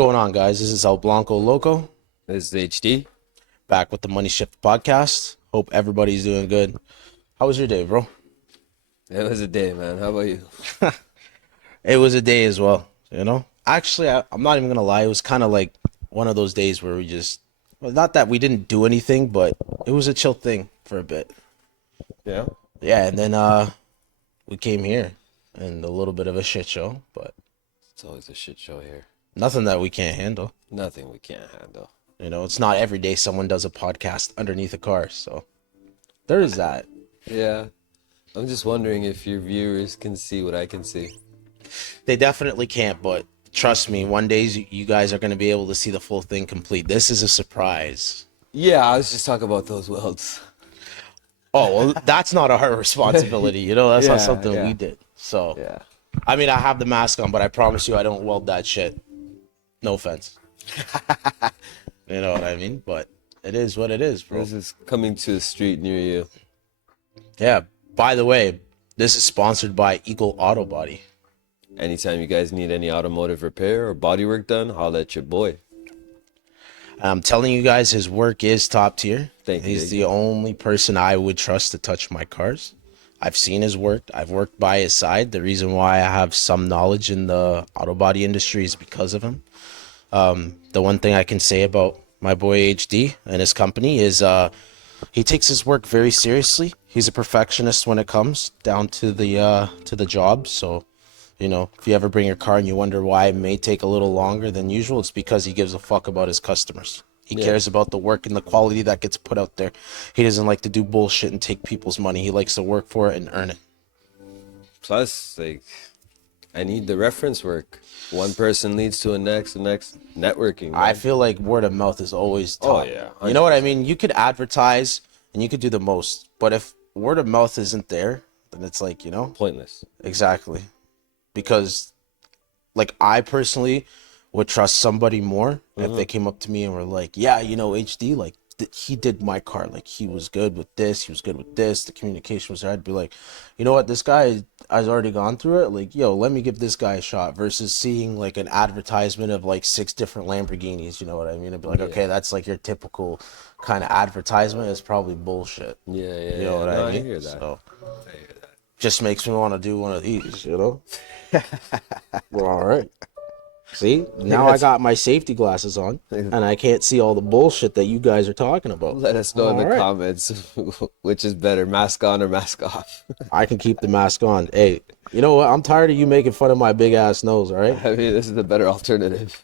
going on, guys? This is El Blanco Loco. This is HD. Back with the Money Shift podcast. Hope everybody's doing good. How was your day, bro? It was a day, man. How about you? It was a day as well, you know? Actually, I'm not even going to lie. It was kind of like one of those days where we just, well, not that we didn't do anything, but it was a chill thing for a bit. Yeah? Yeah, and then we came here and a little bit of a shit show, but It's always a shit show here. nothing that we can't handle. Nothing we can't handle. You know, it's not every day someone does a podcast underneath a car, so there is that. Yeah. I'm just wondering if your viewers can see what I can see. They definitely can't, but trust me, one day you guys are going to be able to see the full thing complete. This is a surprise. Yeah, I was just talking about those welds. Oh, well, that's not our responsibility, you know? That's not something we did. So, Yeah. I mean, I have the mask on, but I promise you I don't weld that shit. No offense. You know what I mean? But it is what it is, bro. This is coming to a street near you. Yeah. By the way, this is sponsored by Eagle Autobody. Anytime you guys need any automotive repair or bodywork done, holla at your boy. I'm telling you guys, his work is top tier. Thank you. He's the only person I would trust to touch my cars. I've seen his work. I've worked by his side. The reason why I have some knowledge in the auto body industry is because of him. The one thing I can say about my boy HD and his company is he takes his work very seriously. He's a perfectionist when it comes down to the job. So, you know, if you ever bring your car and you wonder why it may take a little longer than usual, it's because he gives a fuck about his customers. He cares about the work and the quality that gets put out there. He doesn't like to do bullshit and take people's money. He likes to work for it and earn it. Plus, like, I need the reference work. One person leads to the next networking. Man. I feel like word of mouth is always top. Oh, yeah. You know what I mean? You could advertise and you could do the most, but if word of mouth isn't there, then it's like, you know? Pointless. Exactly. Because, like, I personally would trust somebody more if they came up to me and were like, yeah, you know, HD, like, he did my car. Like, he was good with this. He was good with this. The communication was there. I'd be like, you know what? This guy has already gone through it. Like, yo, let me give this guy a shot versus seeing, like, an advertisement of, like, 6 different Lamborghinis. You know what I mean? I'd be like, okay, that's, like, your typical kind of advertisement. It's probably bullshit. Yeah. You know what I mean? I hear that. So, I hear that. just makes me want to do one of these, you know? Well, all right. See, now I got my safety glasses on, and I can't see all the bullshit that you guys are talking about. Let us know in the All right. comments which is better, mask on or mask off. I can keep the mask on. Hey, you know what? I'm tired of you making fun of my big ass nose, all right? I mean, this is the better alternative.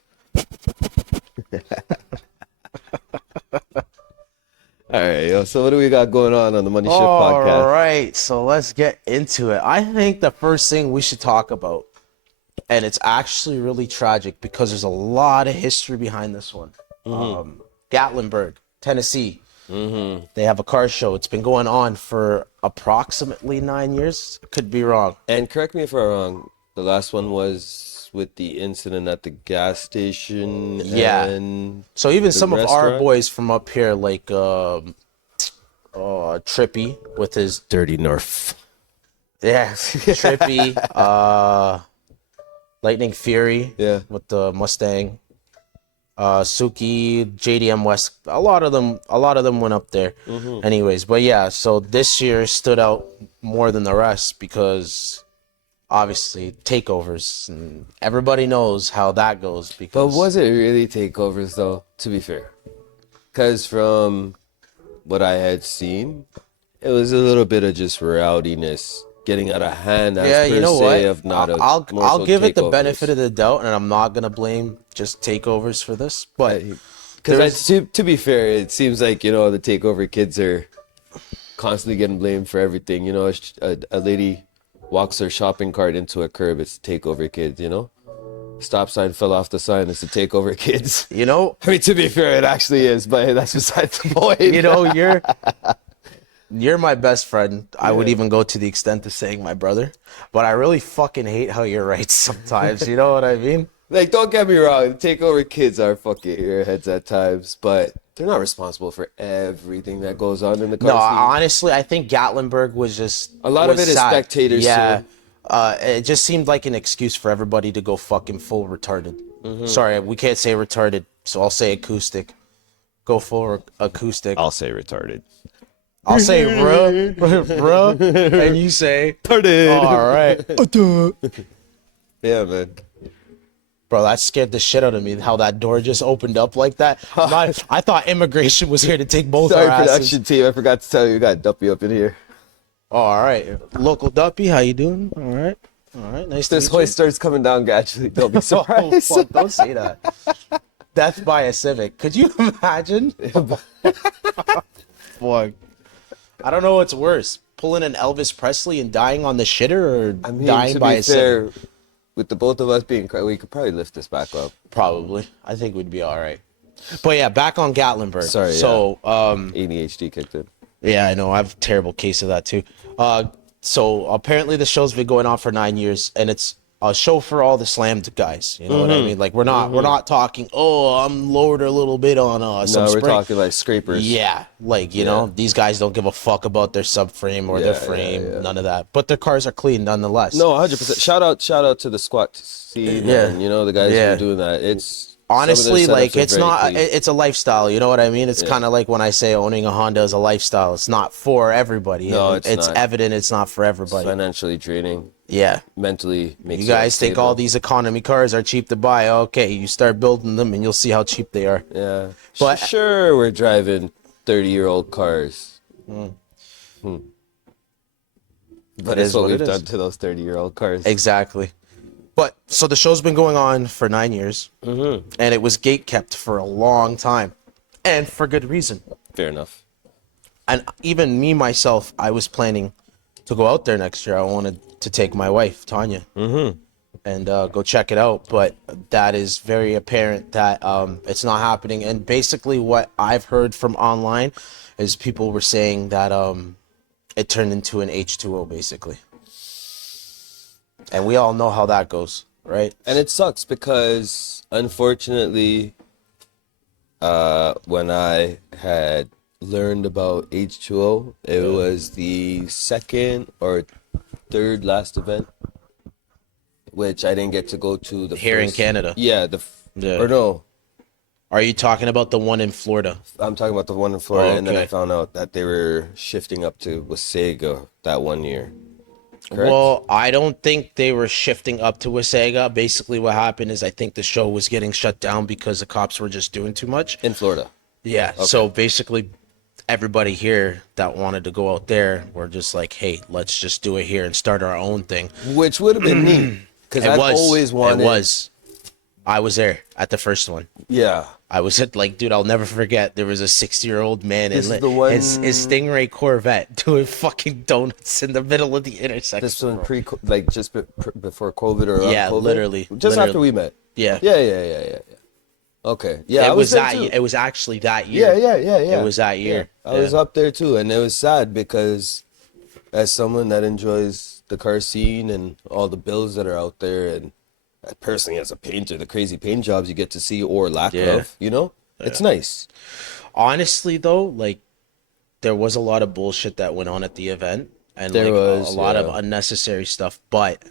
All right, yo. So what do we got going on the Money Shift podcast? All right, so let's get into it. I think the first thing we should talk about, and it's actually really tragic because there's a lot of history behind this one. Gatlinburg, Tennessee. They have a car show. It's been going on for approximately 9 years. Could be wrong. And correct me if I'm wrong. The last one was with the incident at the gas station. Yeah. And So even the some of our restaurant? boys from up here, like Trippy with his Dirty North. Trippy, Lightning Fury, Yeah. with the Mustang, Suki, JDM West. A lot of them went up there. Anyways, but yeah, so this year stood out more than the rest because obviously takeovers, and everybody knows how that goes. But Because was it really takeovers though, to be fair? Because from what I had seen, it was a little bit of just rowdiness getting out of hand as yeah, per you know se what? of not a I'll give it the takeovers. benefit of the doubt, and I'm not gonna blame just takeovers for this. But Because to be fair, it seems like, you know, the takeover kids are constantly getting blamed for everything. You know, a lady walks her shopping cart into a curb, it's takeover kids, you know? Stop sign fell off the sign, it's the takeover kids. you know, I mean, to be fair, it actually is, but that's besides the point. you know, you're my best friend. I would even go to the extent of saying my brother. But I really fucking hate how you're right sometimes. You know what I mean? Like, don't get me wrong, takeover kids are fucking airheads at times, but they're not responsible for everything that goes on in the car No, scene. honestly, I think Gatlinburg was just A lot of was it is sad. spectators, Yeah, too. it just seemed like an excuse for everybody to go fucking full retarded. Sorry, we can't say retarded, so I'll say acoustic. Go for acoustic. I'll say retarded. I'll say bruh, and you say Retarded. all right. Yeah, man. Bro, that scared the shit out of me. How that door just opened up like that. I thought immigration was here to take both Sorry, our asses. production team. I forgot to tell you, we got Duppy up in here. Oh, all right, local Duppy, how you doing? All right, nice This to meet hoist starts coming down gradually. Don't be you. Oh, surprised. fuck, don't say that. Death by a Civic. Could you imagine? Fuck. I don't know what's worse, pulling an Elvis Presley and dying on the shitter, or I mean, dying to by be a fair, Civic. with the both of us being, we could probably lift this back up. Probably. I think we'd be all right. But yeah, back on Gatlinburg. Sorry, So, ADHD kicked in. yeah, I know. I have a terrible case of that too. So apparently the show's been going on for 9 years, and it's a show for all the slammed guys. You know what I mean? Like we're not talking. Oh, I'm lowered a little bit on some No, we're spring. talking like scrapers. Yeah, like you know, these guys don't give a fuck about their subframe or their frame, none of that. But their cars are clean nonetheless. No, 100%. Shout out to the squat scene. Yeah. And, you know, the guys who Yeah. are doing that. It's Honestly, like it's not. Clean. It's a lifestyle. You know what I mean? It's kind of like when I say owning a Honda is a lifestyle. It's not for everybody. No, it's not. evident. It's not for everybody. Financially draining. Yeah. Mentally makes You guys think unstable. all these economy cars are cheap to buy? Okay, you start building them and you'll see how cheap they are. Yeah. But- Sure, we're driving 30-year-old cars. But It it's is what what we've it is. done to those 30-year-old cars. Exactly. But so the show's been going on for 9 years, and it was gate kept for a long time, and for good reason. Fair enough. And even me myself, I was planning to go out there next year. I wanted to take my wife Tanya and go check it out, but that is very apparent that it's not happening. And basically, what I've heard from online is people were saying that it turned into an H2O, basically. And we all know how that goes, right? And it sucks because, unfortunately, when I had learned about H2O, it was the second or third last event, which I didn't get to go to. Here in Canada. Yeah, Yeah. or no, Are you talking about the one in Florida? I'm talking about the one in Florida, Oh, and then I okay. found out that they were shifting up to Wasaga that one year. Correct? Well, I don't think they were shifting up to Wasaga. Basically, what happened is I think the show was getting shut down because the cops were just doing too much. In Florida. Yeah. So basically, everybody here that wanted to go out there were just like, hey, let's just do it here and start our own thing. Which would have been neat. Because I've always wanted... It was. I was there at the first one. Yeah. I was at, like, dude, I'll never forget. There was a 60-year-old man in This is the one- his Stingray Corvette doing fucking donuts in the middle of the intersection. This one just before COVID or Yeah, around COVID? literally, Just after literally. we met. Yeah. Yeah. Okay. Yeah, I It was there that. too. It was actually that year. Yeah. It was that year. I was up there too, and it was sad because as someone that enjoys the car scene and all the builds that are out there, and personally as a painter, the crazy paint jobs you get to see or lack of, you know, it's nice. Honestly, though, like, there was a lot of bullshit that went on at the event, and There like was, a lot of yeah. unnecessary stuff. But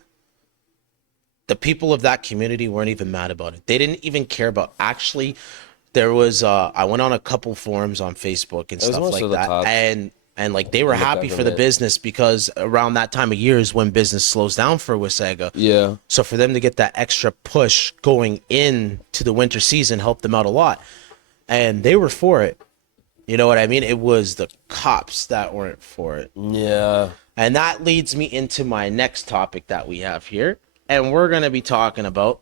the people of that community weren't even mad about it. They didn't even care about. Actually, there was. I went on a couple forums on Facebook and was stuff most like of the that, top and like they were in the happy for the government. business because around that time of year is when business slows down for Wasaga. Yeah. So for them to get that extra push going into the winter season helped them out a lot. And they were for it. You know what I mean? It was the cops that weren't for it. Yeah. And that leads me into my next topic that we have here. And we're going to be talking about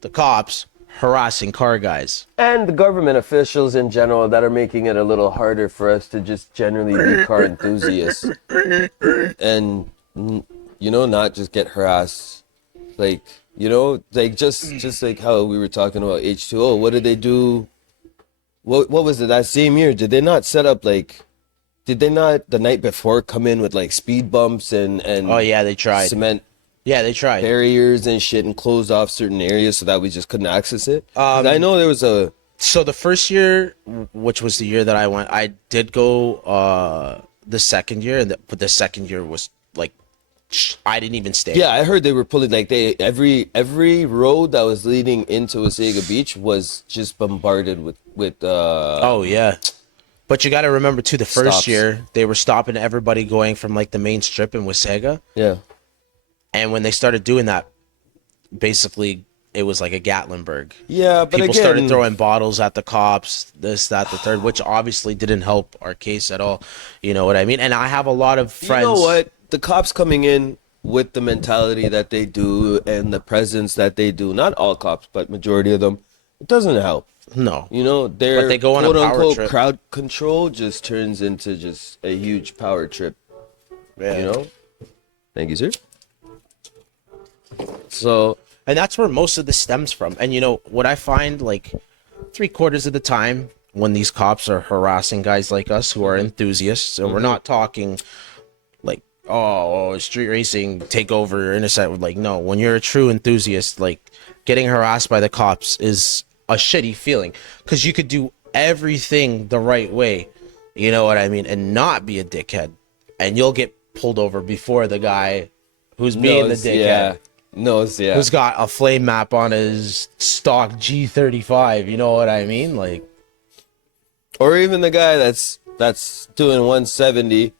the cops harassing car guys. And the government officials in general that are making it a little harder for us to just generally be car enthusiasts. And, you know, not just get harassed. Like, you know, like just like how we were talking about H2O. What did they do? What was it that same year? Did they not set up like, did they not the night before come in with like speed bumps and Oh, yeah, they tried. cement Yeah, they tried. barriers and shit and closed off certain areas so that we just couldn't access it? 'Cause I know there was a... So the first year, which was the year that I went, I did go the second year, but the second year was like I didn't even stay. Yeah, I heard they were pulling like every road that was leading into Wasaga Beach was just bombarded with Oh yeah. But you got to remember too, the first stops. year they were stopping everybody going from like the main strip in Wasaga, Yeah. and when they started doing that, basically it was like a Gatlinburg. Yeah, but People started again, throwing bottles at the cops, this, that, the third, which obviously didn't help our case at all. You know what I mean? And I have a lot of friends. you know what? The cops coming in with the mentality that they do and the presence that they do, not all cops, but majority of them, it doesn't help. No. You know, their they go on a quote power unquote trip. crowd control just turns into just a huge power trip. Yeah. You know? Thank you, sir. So, And that's where most of this stems from. And you know what I find, like 3/4 of the time when these cops are harassing guys like us who are enthusiasts, and we're not talking like, oh, street racing, take over, intercept. Like, no, when you're a true enthusiast, like getting harassed by the cops is a shitty feeling, because you could do everything the right way, you know what I mean, and not be a dickhead, and you'll get pulled over before the guy who's being the dickhead. Who's got a flame map on his stock G35, you know what I mean? Like, or even the guy that's doing 170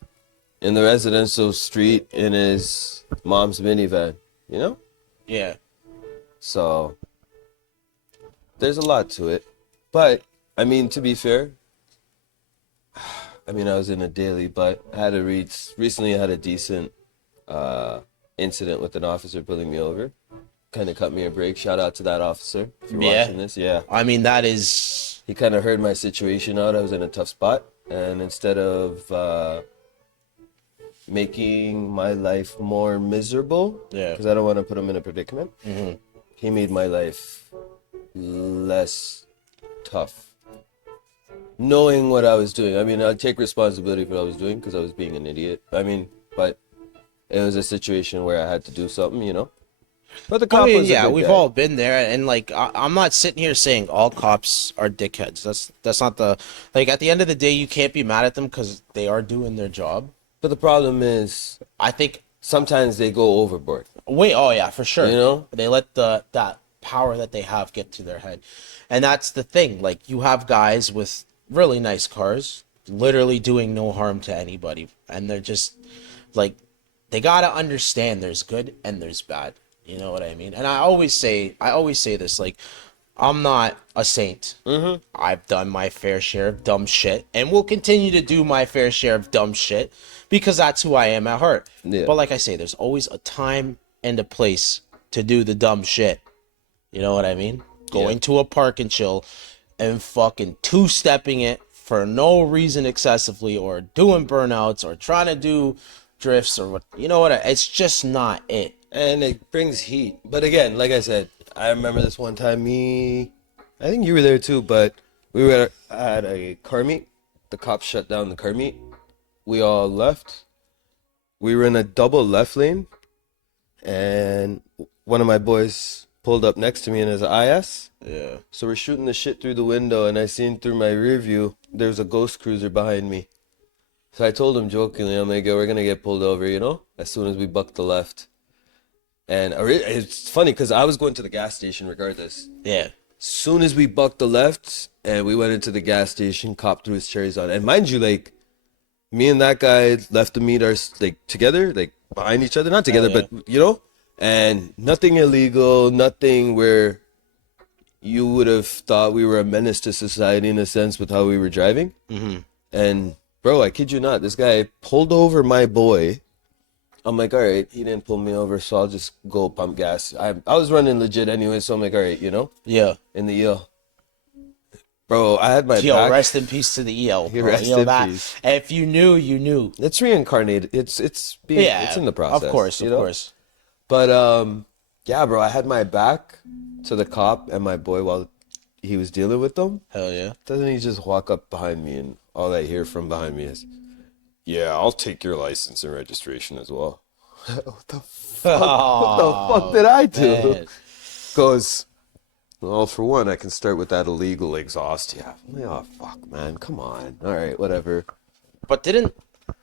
in the residential street in his mom's minivan, you know? yeah. So there's a lot to it. But I mean, to be fair, I mean, I was in a daily, but I had recently I had a decent incident with an officer pulling me over. Kind of cut me a break. Shout out to that officer if you're watching this. Yeah. I mean, that is... He kind of heard my situation out. I was in a tough spot. And instead of making my life more miserable, Yeah. because I don't want to put him in a predicament, he made my life less tough. Knowing what I was doing. I mean, I take responsibility for what I was doing because I was being an idiot. I mean, but it was a situation where I had to do something, you know? But the cop was a good we've guy. all been there, and like I'm not sitting here saying all cops are dickheads. That's not the, like, at the end of the day, you can't be mad at them because they are doing their job. But the problem is, I think sometimes they go overboard. oh yeah, for sure. You know? They let that power that they have get to their head, and that's the thing. Like, you have guys with really nice cars, literally doing no harm to anybody, and they're just like, they gotta understand there's good and there's bad. You know what I mean? And I always say this, like, I'm not a saint. I've done my fair share of dumb shit, and will continue to do my fair share of dumb shit, because that's who I am at heart. Yeah. But like I say, there's always a time and a place to do the dumb shit. You know what I mean? Going to a park and chill and fucking two-stepping it for no reason excessively, or doing burnouts, or trying to do drifts, or what, you know what? It's just not it. And it brings heat. But again, like I said, I remember this one time, I think you were there too, but we were at a car meet. The cops shut down the car meet. We all left. We were in a double left lane, and one of my boys pulled up next to me in his IS. Yeah. So we're shooting the shit through the window, and I seen through my rear view, there's a ghost cruiser behind me. So I told him jokingly, I'm like, yo, we're gonna get pulled over, you know, as soon as we buck the left. And it's funny because I was going to the gas station regardless. Yeah. Soon as we bucked the left and we went into the gas station, cop threw his cherries on. And mind you, like, me and that guy left to meet our, like, together, like, behind each other. Not together, but, you know? And nothing illegal, nothing where you would have thought we were a menace to society in a sense with how we were driving. And, bro, I kid you not, this guy pulled over my boy. I'm like, all right, he didn't pull me over, so I'll just go pump gas. I was running legit anyway, so I'm like, all right, you know? Yeah. In the EL. Bro, I had my back. Rest in peace to the EL. Bro. Rest You know in that. peace. If you knew, you knew. It's reincarnated. It's in the process. Of course, you of know? course. But yeah, bro, I had my back to the cop and my boy while he was dealing with them. Hell yeah. Doesn't he just walk up behind me and all I hear from behind me is, yeah, I'll take your license and registration as well. What the fuck? What the fuck did I do? Man. Goes, well, for one, I can start with that illegal exhaust. Yeah. I'm like, oh, fuck, man. Come on. All right, whatever. But didn't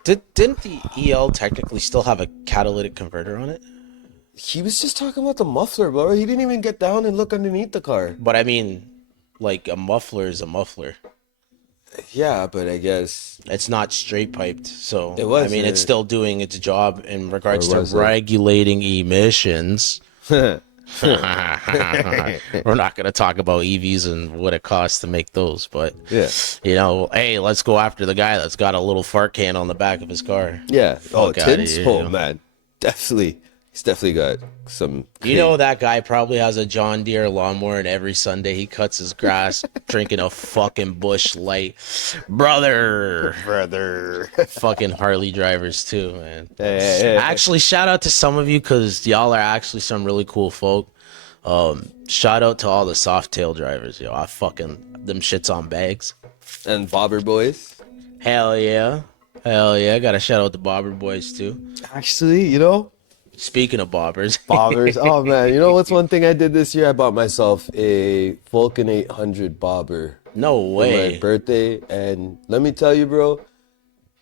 Didn't the EL technically still have a catalytic converter on it? He was just talking about the muffler, bro. He didn't even get down and look underneath the car. But I mean, like a muffler is a muffler. Yeah, but I guess It's not straight piped, so it was. I mean, it's still doing its job in regards to was it? regulating emissions. We're not going to talk about EVs and what it costs to make those, but Yeah. you know, hey, let's go after the guy that's got a little fart can on the back of his car. Yeah. Oh, Fuck outta Tim's. here, Oh you know. man, definitely. He's definitely got some. You know, that guy probably has a John Deere lawnmower, and every Sunday he cuts his grass drinking a fucking Bush Light. Brother. Fucking Harley drivers, too, man. Hey. Actually, shout out to some of you because y'all are actually some really cool folk. Shout out to all the soft tail drivers, yo. I fucking, them shits on bags. And Bobber Boys. Hell yeah. Hell yeah. Got to shout out the Bobber boys, too. Actually, you know, Speaking of bobbers. bobbers. Oh man, you know what's one thing I did this year? I bought myself a Vulcan 800 bobber No for my way. birthday, and let me tell you, bro,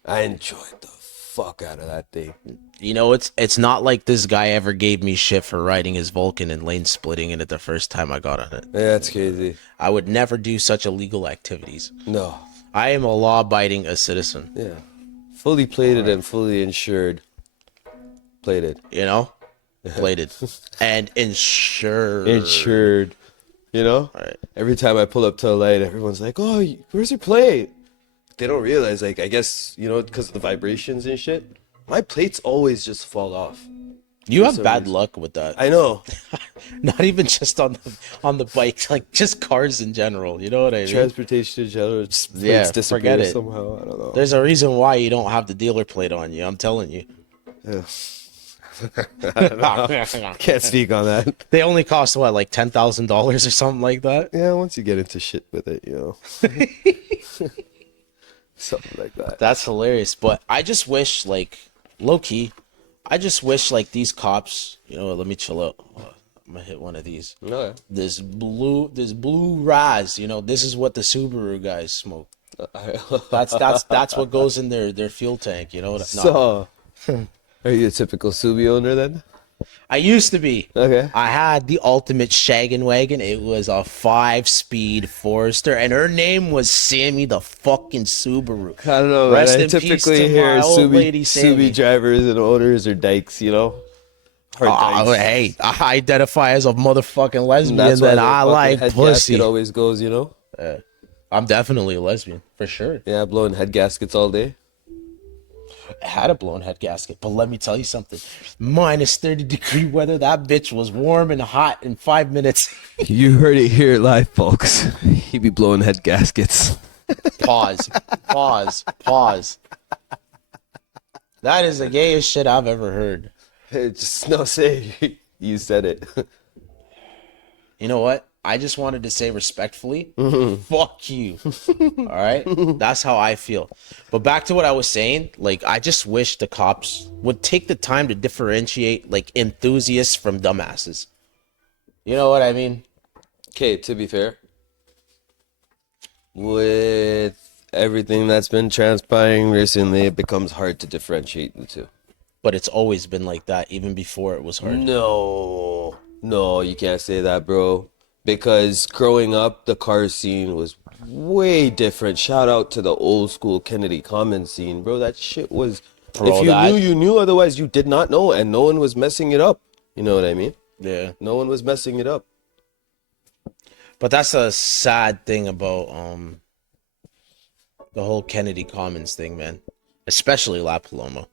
I enjoyed the fuck out of that thing. You know, it's not like this guy ever gave me shit for riding his Vulcan and lane splitting in it the first time I got on it. Yeah, that's crazy. I would never do such illegal activities. No, I am a law-abiding a citizen. yeah, fully plated and fully insured. Plated, You know, plated and insured. insured. You know, All right. every time I pull up to a light, everyone's like, "Oh, where's your plate?" They don't realize, like, I guess you know, because of the vibrations and shit. My plates always just fall off. You have some bad reason. luck with that. I know. Not even just on the bike, like just cars in general. You know what I mean? Transportation in general, just Yeah, plates disappear forget it. somehow. I don't know. There's a reason why you don't have the dealer plate on you. I'm telling you. Yeah. Can't speak on that. They only cost what, like $10,000 or something like that. Yeah, once you get into shit with it, you know. Something like that. That's hilarious. But I just wish, like, low key, I just wish like these cops. You know, let me chill out. I'm gonna hit one of these. No. This blue Raz. You know, this is what the Subaru guys smoke. That's what goes in their fuel tank. You know. No. So, are you a typical Subi owner then? I used to be. Okay. I had the ultimate shaggin' wagon. It was a 5-speed Forester, and her name was Sammy the fucking Subaru. I don't know. Rest I in peace typically to hear my old lady Sammy. Subi drivers and owners are dykes, you know. Hard dykes. Hey, I identify as a motherfucking lesbian, That's why and the I fucking like head pussy. gasket always goes, you know. I'm definitely a lesbian, for sure. Yeah, blowing head gaskets all day. I had a blown head gasket, but let me tell you something. Minus 30-degree weather, that bitch was warm and hot in 5 minutes. You heard it here live, folks. He be blowing head gaskets. Pause. That is the gayest shit I've ever heard. Just no say. You said it. You know what? I just wanted to say respectfully, fuck you. All right? That's how I feel. But back to what I was saying, like, I just wish the cops would take the time to differentiate, like, enthusiasts from dumbasses. You know what I mean? Okay, to be fair, with everything that's been transpiring recently, it becomes hard to differentiate the two. But it's always been like that, even before it was hard. No, you can't say that, bro. Because growing up, the car scene was way different. Shout out to the old school Kennedy Commons scene, bro. That shit was. Bro, if you knew, you knew. Otherwise, you did not know, and no one was messing it up. You know what I mean? Yeah. No one was messing it up. But that's a sad thing about the whole Kennedy Commons thing, man. Especially La Paloma.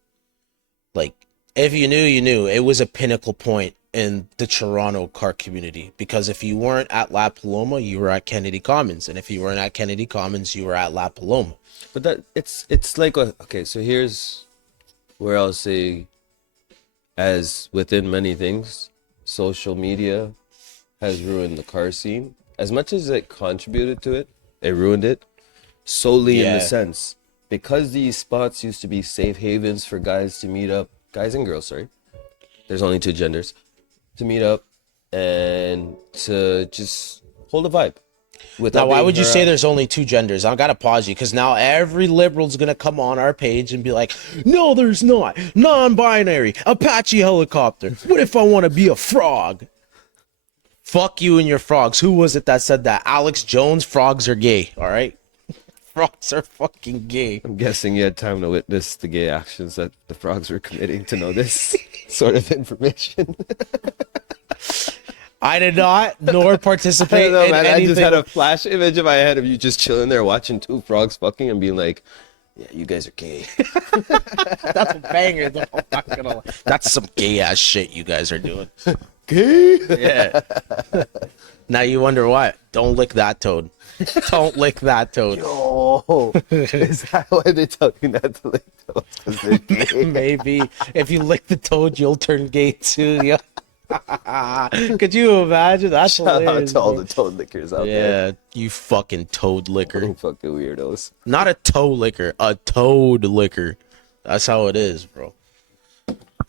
Like, if you knew, you knew. It was a pinnacle point in the Toronto car community, because if you weren't at La Paloma, you were at Kennedy Commons, and if you weren't at Kennedy Commons, you were at La Paloma. But that it's like okay. So here's where I'll say, as within many things, social media has ruined the car scene. As much as it contributed to it, it ruined it solely in the sense because these spots used to be safe havens for guys to meet up, guys and girls. Sorry, there's only two genders. To meet up and to just hold a vibe. Without Now, why being would you say harassed. there's only two genders? I gotta pause you because now every liberal's gonna come on our page and be like, "No, there's not. Non-binary, Apache helicopter. What if I want to be a frog?" Fuck you and your frogs. Who was it that said that? Alex Jones. Frogs are gay. All right, frogs are fucking gay. I'm guessing you had time to witness the gay actions that the frogs were committing to know this sort of information. I did not nor I participate don't know, in man. I anything. just had a flash image in my head of you just chilling there watching two frogs fucking and being like, "Yeah, you guys are gay." That's a banger. Though. I'm not gonna lie. That's some gay ass shit you guys are doing. Gay? Yeah. Now you wonder why. Don't lick that toad. Don't lick that toad. Oh, is that why they tell you not to lick toads? 'Cause they're gay? Maybe if you lick the toad, you'll turn gay too. Yeah. Could you imagine? That's Shout out hilarious. to all Bro. the toad lickers out there. Yeah, you fucking toad licker. You fucking weirdos. Not a toe licker, a toad licker. That's how it is, bro.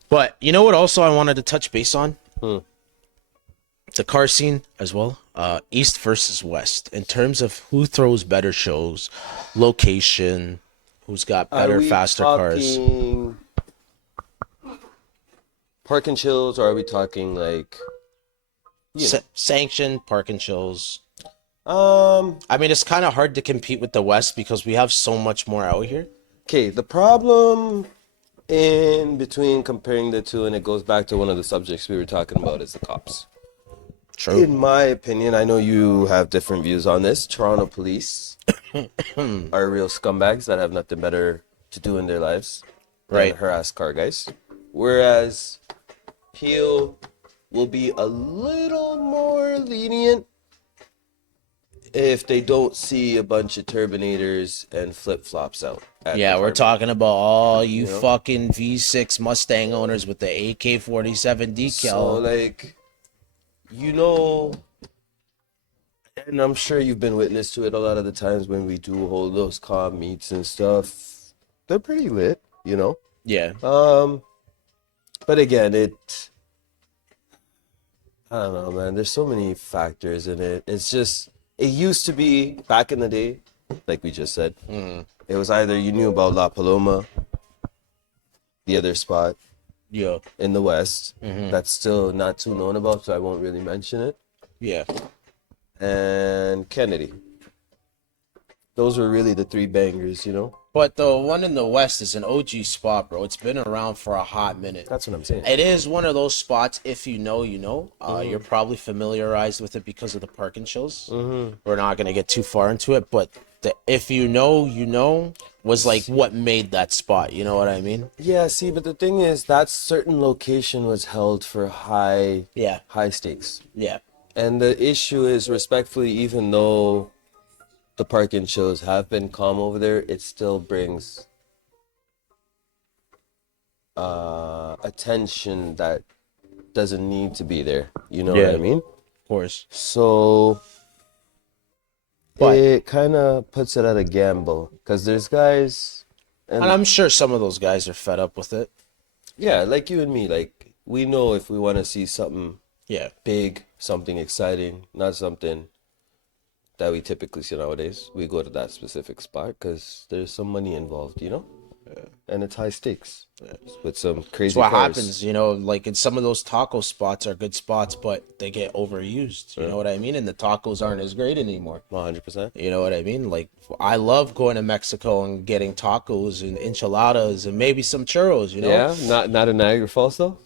But you know what? Also, I wanted to touch base on the car scene as well. East versus West in terms of who throws better shows, location, who's got better, faster cars. Park and chills, or are we talking like? Sanctioned park and shows. Um. I mean, it's kind of hard to compete with the West because we have so much more out here. Okay, the problem in between comparing the two, and it goes back to one of the subjects we were talking about, is the cops. True. In my opinion, I know you have different views on this. Toronto police are real scumbags that have nothing better to do in their lives than Right. harass car guys. Whereas Peel will be a little more lenient if they don't see a bunch of turbinators and flip-flops out. at Yeah, the we're car. talking about all you know? fucking V6 Mustang owners with the AK-47 decal. So, like, you know, and I'm sure you've been witness to it a lot of the times when we do hold those comm meets and stuff. They're pretty lit, you know? Yeah. But again, I don't know, man. There's so many factors in it. It's just, it used to be back in the day, like we just said. It was either you knew about La Paloma, the other spot Yeah. in the West, that's still not too known about, so I won't really mention it, Yeah. and Kennedy. Those were really the three bangers, you know? But the one in the West is an OG spot, bro. It's been around for a hot minute. That's what I'm saying. It is one of those spots, if you know, you know. You're probably familiarized with it because of the parking shows. We're not going to get too far into it, but the if you know, was like what made that spot. You know what I mean? Yeah, see, but the thing is, that certain location was held for high Yeah. stakes. Yeah. And the issue is, respectfully, even though the parking shows have been calm over there, it still brings attention that doesn't need to be there. You know what Yeah. I mean? Of course. So But- it kind of puts it at a gamble, because there's guys, And I'm sure some of those guys are fed up with it. yeah, like you and me, like, we know if we want to see something Yeah. big, something exciting, not something that we typically see nowadays, we go to that specific spot because there's some money involved, you know? And it's high stakes with some crazy That's what cars. happens, you know, like in some of those taco spots are good spots, but they get overused. You know what I mean? And the tacos aren't as great anymore. 100%. You know what I mean? Like, I love going to Mexico and getting tacos and enchiladas and maybe some churros, you know? Yeah, not in Niagara Falls though?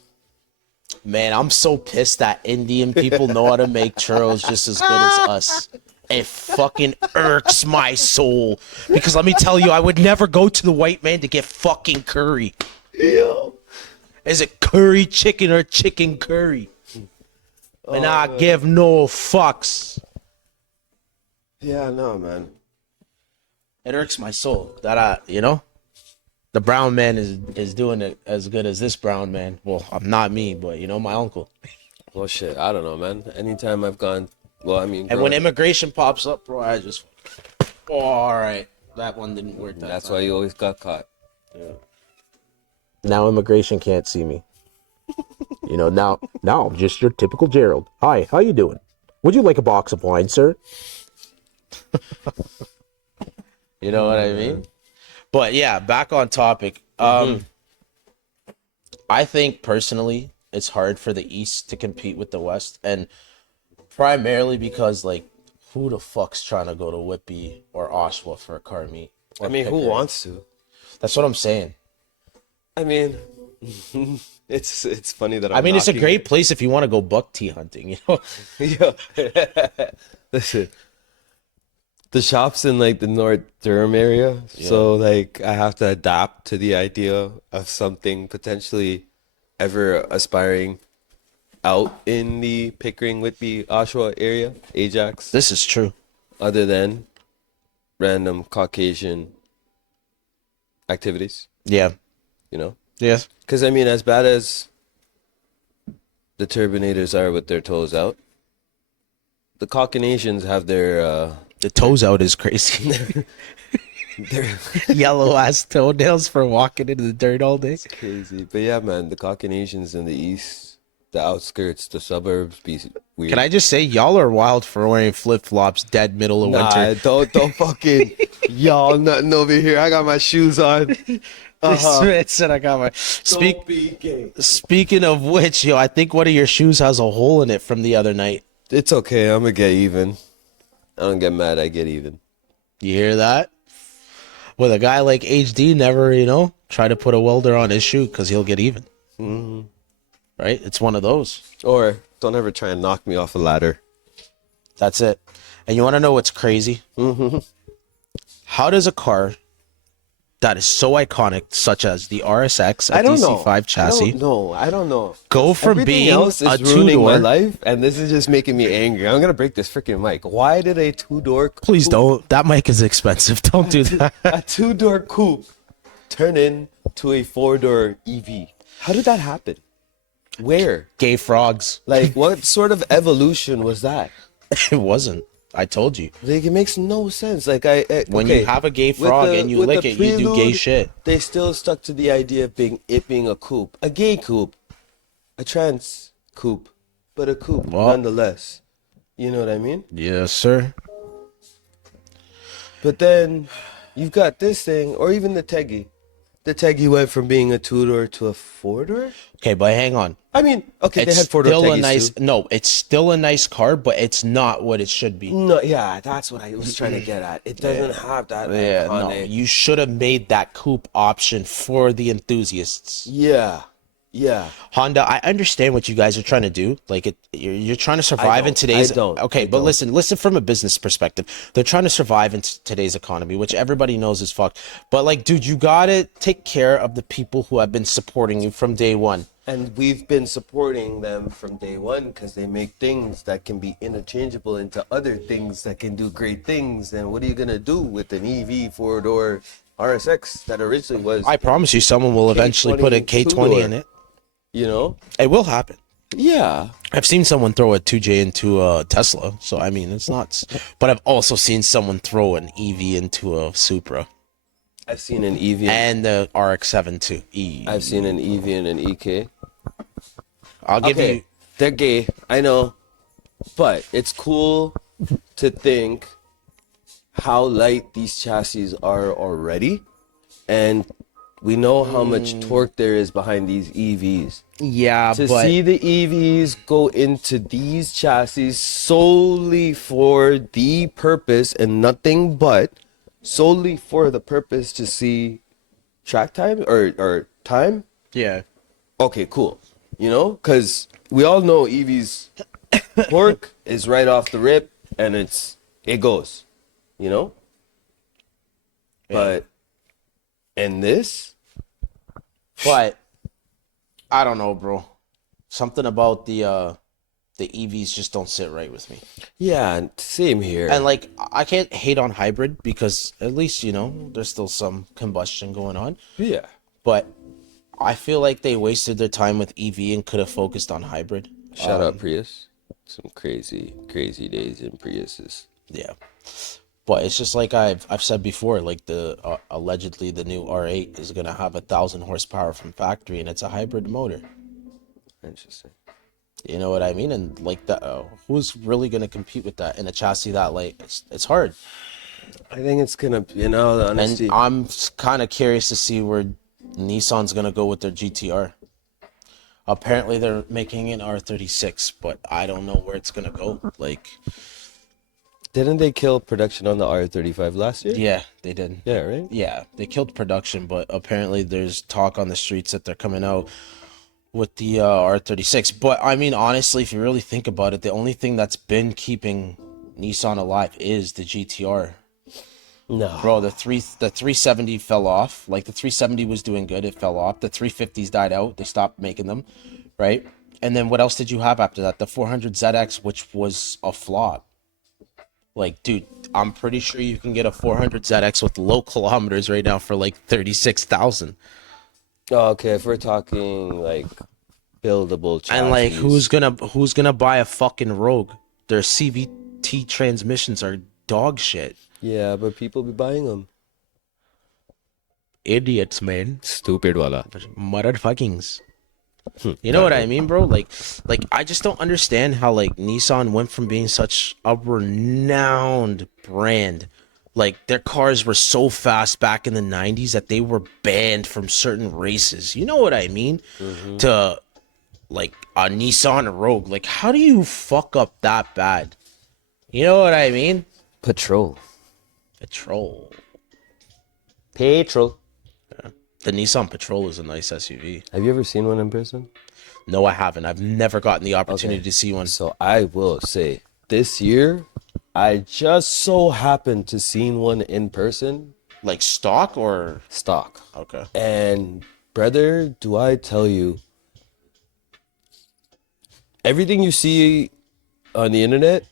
Man, I'm so pissed that Indian people know how to make churros just as good as us. It fucking irks my soul. Because let me tell you, I would never go to the white man to get fucking curry. Yo. Is it curry chicken or chicken curry? And I give no fucks. Yeah, no, man. It irks my soul that the brown man is doing it as good as this brown man. Well, I'm not me, but my uncle. Well, shit, I don't know, man. Anytime I've gone, well, I mean, And when immigration pops up, bro, I just, all right, that one didn't work. that's why you always got caught. Now immigration can't see me. Now I'm just your typical Gerald. Hi, how you doing? Would you like a box of wine, sir? You know what I mean? But yeah, back on topic. I think personally it's hard for the East to compete with the West, and primarily because like who the fuck's trying to go to Whitby or Oshawa for a car meet? I Or mean, who Pickering? wants to? That's what I'm saying. I mean, it's funny that I mean, it's a knocking great place if you want to go buck tea hunting, you know? it. Yeah. Listen, the shop's in like the North Durham area, so like I have to adapt to the idea of something potentially ever aspiring out in the Pickering, Whitby, Oshawa area, Ajax, This is true. other than random Caucasian activities, Yeah. you know? Yes. Because I mean, as bad as the Turbinators are with their toes out, the Caucasians have The toes out is crazy. their Yellow ass toenails for walking into the dirt all day. crazy. But yeah, man, the Caucasians in the east, the outskirts, the suburbs, be weird. Can I just say, y'all are wild for wearing flip flops dead middle of Nah, winter. don't fucking y'all nothing over here. I got my shoes on. It said I got my Don't be gay. Speaking of which, yo, I think one of your shoes has a hole in it from the other night. It's okay. I'm gonna get even. I don't get mad. I get even. You hear that? With a guy like HD, never, try to put a welder on his shoe because he'll get even. Right? It's one of those. Or don't ever try and knock me off a ladder. That's it. And you want to know what's crazy? How does a car that is so iconic, such as the RSX I at don't know. DC5 chassis, I don't know. go from Everything being else a is ruining my two-door? life, and this is just making me angry. I'm gonna break this freaking mic. Why did a two-door Please coupe- don't. That mic is expensive. Don't do that. a two-door coupe turn into a four-door EV? How did that happen? Where? Gay frogs. Like, what sort of evolution was that? It wasn't. I told you. Like, it makes no sense. Like, When okay, you have a gay with frog and you with lick the it, you do gay prelude, shit. They still stuck to the idea of it being a coupe, a gay coupe, a trans coupe, but a coupe Well- nonetheless. You know what I mean? Yes, sir. But then you've got this thing, or even the Teggy. The Teggy went from being a two-door to a four-door. Okay, but hang on. I mean, okay, they It's had four-door still a Teggys nice. too. No, it's still a nice car, but it's not what it should be. No, yeah, that's what I was trying to get at. It doesn't have that Yeah, no. iconic. You should have made that coupe option for the enthusiasts. Yeah, yeah. Honda, I understand what you guys are trying to do. Like you're trying to survive in don't. today's. I don't. Okay, I but don't. listen from a business perspective. They're trying to survive in today's economy, which everybody knows is fucked. But like, dude, you gotta take care of the people who have been supporting you from day one. And we've been supporting them from day one because they make things that can be interchangeable into other things that can do great things. And what are you gonna do with an EV four-door RSX that originally was, I promise you, someone will eventually put a K20 K20 in it. you know? It will happen. Yeah. I've seen someone throw a 2J into a Tesla, so I mean it's nuts. But I've also seen someone throw an EV into a Supra I've seen an EV and the RX-7 too. I've seen an EV and an EK. I'll give Okay, you. they're gay, I know, but it's cool to think how light these chassis are already, and we know how much torque there is behind these EVs. Yeah, To but see the EVs go into these chassis solely for the purpose and nothing but solely for the purpose to see track time or time. yeah, Okay, cool. You know, because we all know EVs torque is right off the rip and it goes, you know? But in this, but I don't know, bro. Something about the EVs just don't sit right with me. yeah, same here. And like I can't hate on hybrid because at least there's still some combustion going on. yeah. But I feel like they wasted their time with EV and could have focused on hybrid. Shout out Prius. Some crazy, crazy days in Priuses. Yeah, but it's just like I've said before. Like the allegedly the new R8 is gonna have 1,000 horsepower from factory, and it's a hybrid motor. Interesting. You know what I mean? And like that, who's really gonna compete with that in a chassis that light? It's hard. I think it's gonna, you know, the And honesty. I'm kind of curious to see where Nissan's gonna go with their GTR. Apparently, they're making an R36, but I don't know where it's gonna go. Like, Didn't they kill production on the R35 last year? yeah, they did. Yeah, right? Yeah, they killed production, but apparently there's talk on the streets that they're coming out with the R36. But I mean, honestly, if you really think about it, the only thing that's been keeping Nissan alive is the GTR. No. Bro, the 370 fell off. Like the 370 was doing good, it fell off. The 350s died out. They stopped making them, right? And then what else did you have after that? The 400ZX, which was a flop. Like, dude, I'm pretty sure you can get a 400ZX with low kilometers right now for like 36,000. Oh, okay, if we're talking like buildable chassis. And like, who's gonna buy a fucking Rogue? Their CVT transmissions are dog shit. Yeah, but people be buying them. Idiots, man. Stupid wala. Motherfuckings. You know what I mean, bro? Like I just don't understand how like Nissan went from being such a renowned brand. Like their cars were so fast back in the 90s that they were banned from certain races. You know what I mean? To like a Nissan Rogue. Like how do you fuck up that bad? You know what I mean? Patrol. Patrol. Petrol. The Nissan Patrol is a nice SUV. Have you ever seen one in person? No, I haven't. I've never gotten the opportunity Okay. to see one. So I will say, this year, I just so happened to seen one in person, Like stock or stock. okay. And brother, do I tell you, everything you see on the internet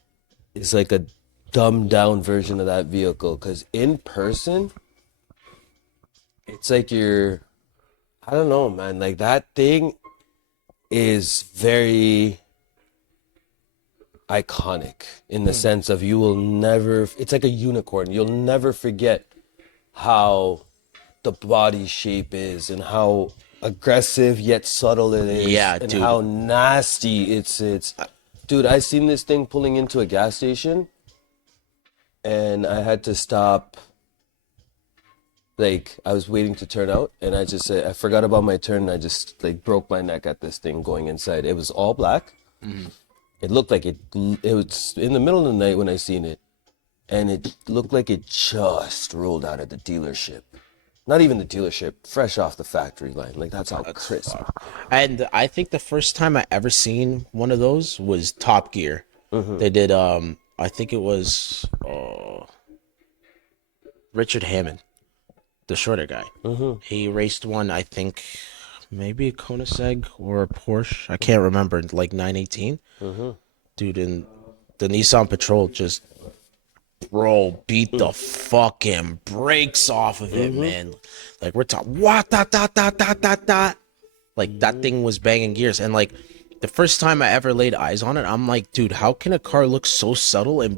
is like a dumbed down version of that vehicle. Because in person, it's like I don't know, man. Like that thing is very iconic in the sense of you will never, it's like a unicorn. You'll never forget how the body shape is and how aggressive yet subtle it is. Yeah, and dude. how nasty it's. Dude, I seen this thing pulling into a gas station and I had to stop. Like I was waiting to turn out and I just I forgot about my turn and I just like broke my neck at this thing going inside. It was all black. It looked like it was in the middle of the night when I seen it, and it looked like it just rolled out of the dealership. Not even the dealership, fresh off the factory line. Like that's how crisp. And I think the first time I ever seen one of those was Top Gear. They did I think it was Richard Hammond, the shorter guy. He raced one, I think maybe a Koenigsegg or a Porsche. I can't remember, like 918. Dude, and the Nissan Patrol just beat the fucking brakes off of it, man. Like we're talking what that like that thing was banging gears. And like the first time I ever laid eyes on it, I'm like, dude, how can a car look so subtle and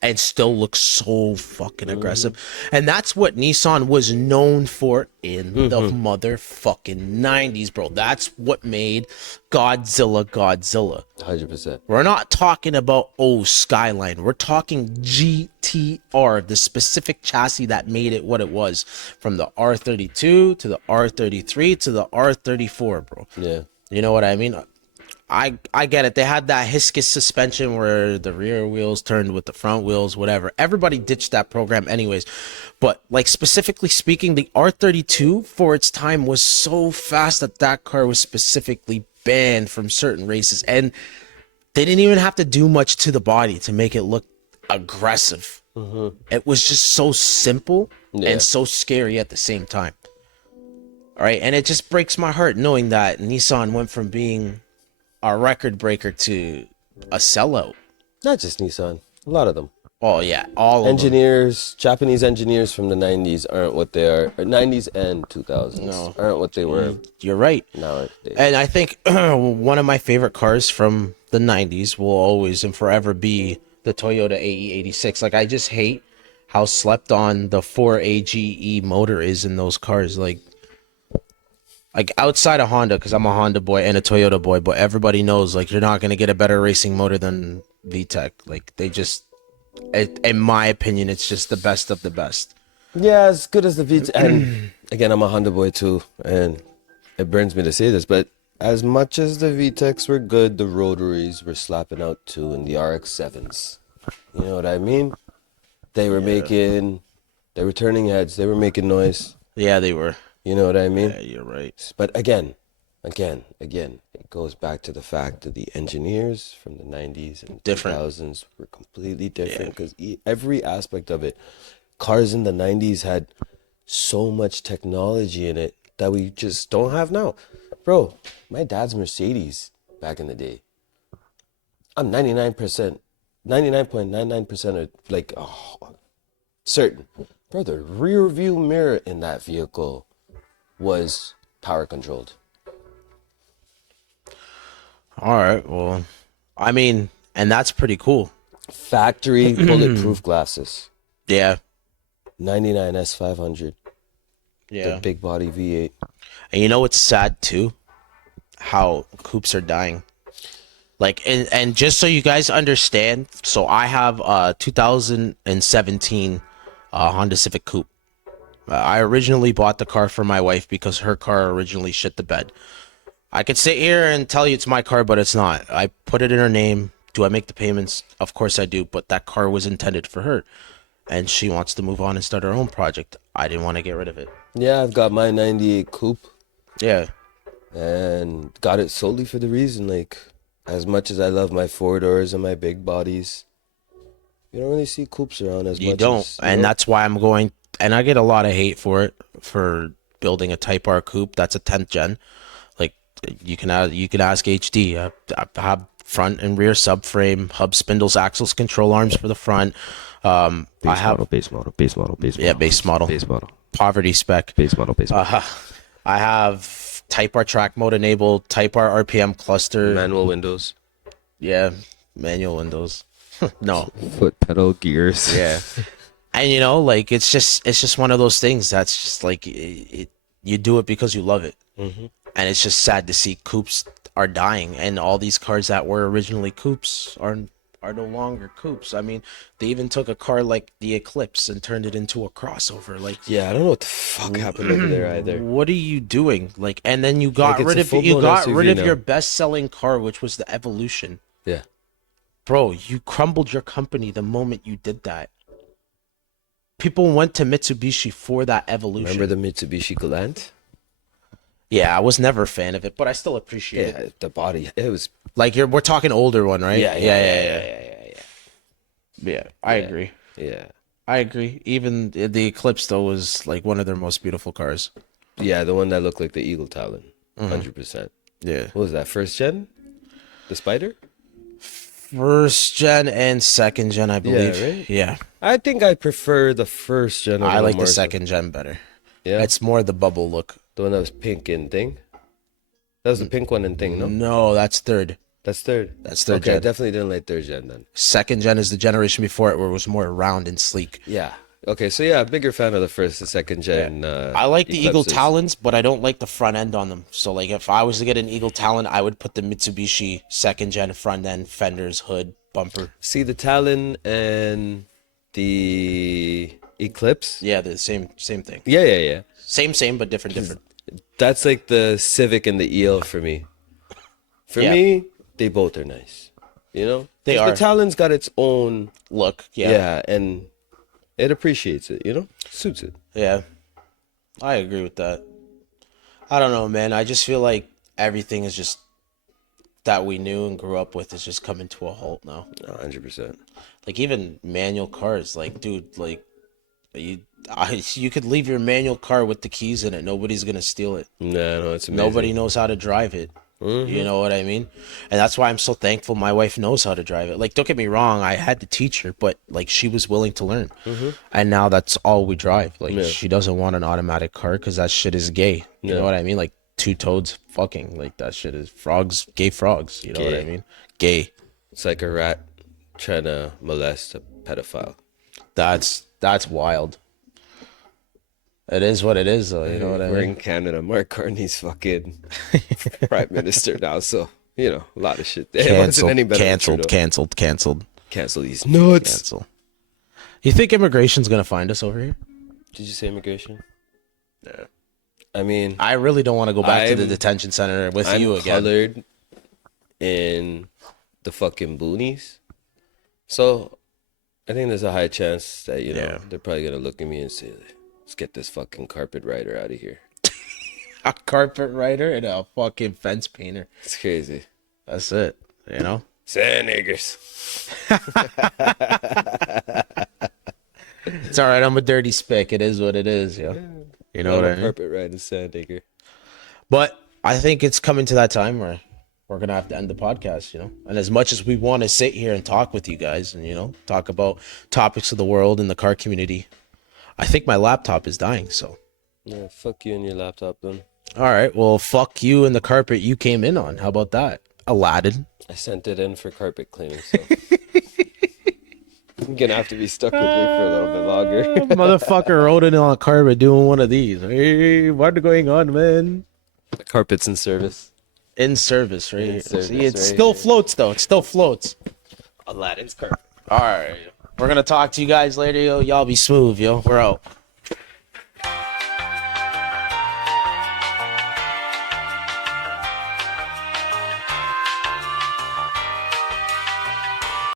and still look so fucking aggressive? And that's what Nissan was known for in the motherfucking 90s, bro. That's what made Godzilla. 100%. We're not talking about Skyline. We're talking GTR, the specific chassis that made it what it was, from the R32 to the R33 to the R34, bro. Yeah. You know what I mean? I get it. They had that Hiscus suspension where the rear wheels turned with the front wheels, whatever. Everybody ditched that program anyways. But like specifically speaking, the R32 for its time was so fast that car was specifically banned from certain races. And they didn't even have to do much to the body to make it look aggressive. It was just so simple and so scary at the same time. All right. And it just breaks my heart knowing that Nissan went from being a record breaker to a sellout. Not just Nissan. A lot of them. Oh yeah, all of them. Engineers, Japanese engineers from the 90s aren't what they are. Or 90s and 2000s aren't what they were You're right. nowadays. And I think one of my favorite cars from the 90s will always and forever be the Toyota AE86. Like I just hate how slept on the 4AGE motor is in those cars. Like Like outside of Honda, because I'm a Honda boy and a Toyota boy, but everybody knows like you're not gonna get a better racing motor than VTEC. Like they just, in my opinion, it's just the best of the best. Yeah, as good as the V. And again, I'm a Honda boy too, and it burns me to say this, but as much as the VTECs were good, the rotaries were slapping out too, and the RX-7s. You know what I mean? They were making, they were turning heads, they were making noise. Yeah, they were. You know what I mean? Yeah, you're right. But again, it goes back to the fact that the engineers from the 90s and Different. 2000s were completely different because every aspect of it, cars in the 90s had so much technology in it that we just don't have now. Bro, my dad's Mercedes back in the day, I'm 99.99% of like certain. Bro, the rear view mirror in that vehicle was power controlled. All right. Well, I mean, and that's pretty cool. Factory bulletproof glasses. Yeah. 99 S500. Yeah. The big body V8. And you know what's sad too? How coupes are dying. Like, and just so you guys understand, so I have a 2017 Honda Civic Coupe. I originally bought the car for my wife because her car originally shit the bed. I could sit here and tell you it's my car, but it's not. I put it in her name. Do I make the payments? Of course I do, but that car was intended for her. And she wants to move on and start her own project. I didn't want to get rid of it. Yeah, I've got my 98 coupe Yeah. and got it solely for the reason, like, as much as I love my four doors and my big bodies, you don't really see coupes around as You much don't. as, And know? that's why I'm going, and I get a lot of hate for it, for building a Type R coupe. That's a 10th gen. Like, you can ask HD. I have front and rear subframe, hub spindles, axles, control arms for the front. I have Base model. yeah, base model, poverty spec. Base model. I have Type R track mode enabled, Type R RPM cluster. Manual windows. Yeah, manual windows. No. Foot pedal gears. Yeah. And you know, like it's just one of those things that's just like you do it because you love it. And it's just sad to see coupes are dying, and all these cars that were originally coupes are no longer coupes. I mean, they even took a car like the Eclipse and turned it into a crossover. Like, Yeah, I don't know what the fuck happened over there either. what are you doing? Like, and then you got Like, it's rid a of full-blown SUV now. your best-selling car, which was the Evolution. Yeah. Bro, you crumbled your company the moment you did that. People went to Mitsubishi for that Evolution. Remember the Mitsubishi Galant? Yeah, I was never a fan of it, but I still appreciate it. Yeah, the body. It was. Like we're talking older one, right? Yeah. Yeah, I agree. Yeah. I agree. Even the Eclipse though was like one of their most beautiful cars. Yeah, the one that looked like the Eagle Talon. 100%. Yeah. What was that? First gen? The Spider? First gen and second gen, I believe. right? Yeah. I think I prefer the first gen. I like the more. second gen better. Yeah. It's more the bubble look. The one that was pink in Thing? That was the pink one in Thing, no? No, that's third. That's third. That's third Okay, I gen. definitely didn't like third gen then. Second gen is the generation before it where it was more round and sleek. Yeah. Okay, so yeah, bigger fan of the first and second gen. I like the Eagle Eclipses. Talons, but I don't like the front end on them. So like if I was to get an Eagle Talon, I would put the Mitsubishi second gen front end, fenders, hood, bumper. See the Talon and the Eclipse? Yeah, the same thing. Yeah. Same but different. That's like the Civic and the EL for me. For Yeah. me, they both are nice. You know? They 'Cause are. The Talon's got its own, Look, yeah, and it appreciates it, you know? Suits it. Yeah, I agree with that. I don't know, man. I just feel like everything is just that we knew and grew up with is just coming to a halt now. 100%. Like even manual cars, like dude, like you could leave your manual car with the keys in it. Nobody's gonna steal it. No, it's amazing. Nobody knows how to drive it. You know what I mean? And that's why I'm so thankful my wife knows how to drive it. Like, don't get me wrong, I had to teach her, but like she was willing to learn. And now that's all we drive. Like, she doesn't want an automatic car because that shit is gay. You know what I mean? Like, two toads fucking. Like, that shit is frogs, gay frogs. You know what I mean? Gay. It's like a rat trying to molest a pedophile. That's wild. It is what it is, though. You know what I We're mean? in Canada. Mark Carney's fucking prime minister now, so you know a lot of shit. There. It wasn't any better than Trudeau. Canceled. Cancel these nuts. Cancel. You think immigration's gonna find us over here? Did you say immigration? Yeah. I mean, I really don't want to go back to the I'm- detention center with I'm you again. colored in the fucking boonies, so I think there's a high chance that Yeah. they're probably gonna look at me and say, "Let's get this fucking carpet rider out of here." A carpet writer and a fucking fence painter. It's crazy. That's it. You know? Sand niggers. It's all right. I'm a dirty spick. It is what it is. Yeah. You know what I mean? Carpet riding sand nigger. But I think it's coming to that time where we're gonna have to end the podcast, you know. And as much as we want to sit here and talk with you guys and talk about topics of the world and the car community, I think my laptop is dying. So, Yeah, fuck you and your laptop then. all right, well, fuck you and the carpet you came in on. How about that, Aladdin? I sent it in for carpet cleaning, so I'm gonna have to be stuck with me for a little bit longer. Motherfucker rode in on a carpet doing one of these. Hey, what's going on, man? The carpet's in service. In service, right? In service, See, it right still here. floats though. It still floats. Aladdin's carpet. All right, we're gonna talk to you guys later, yo. Y'all be smooth, yo. We're out.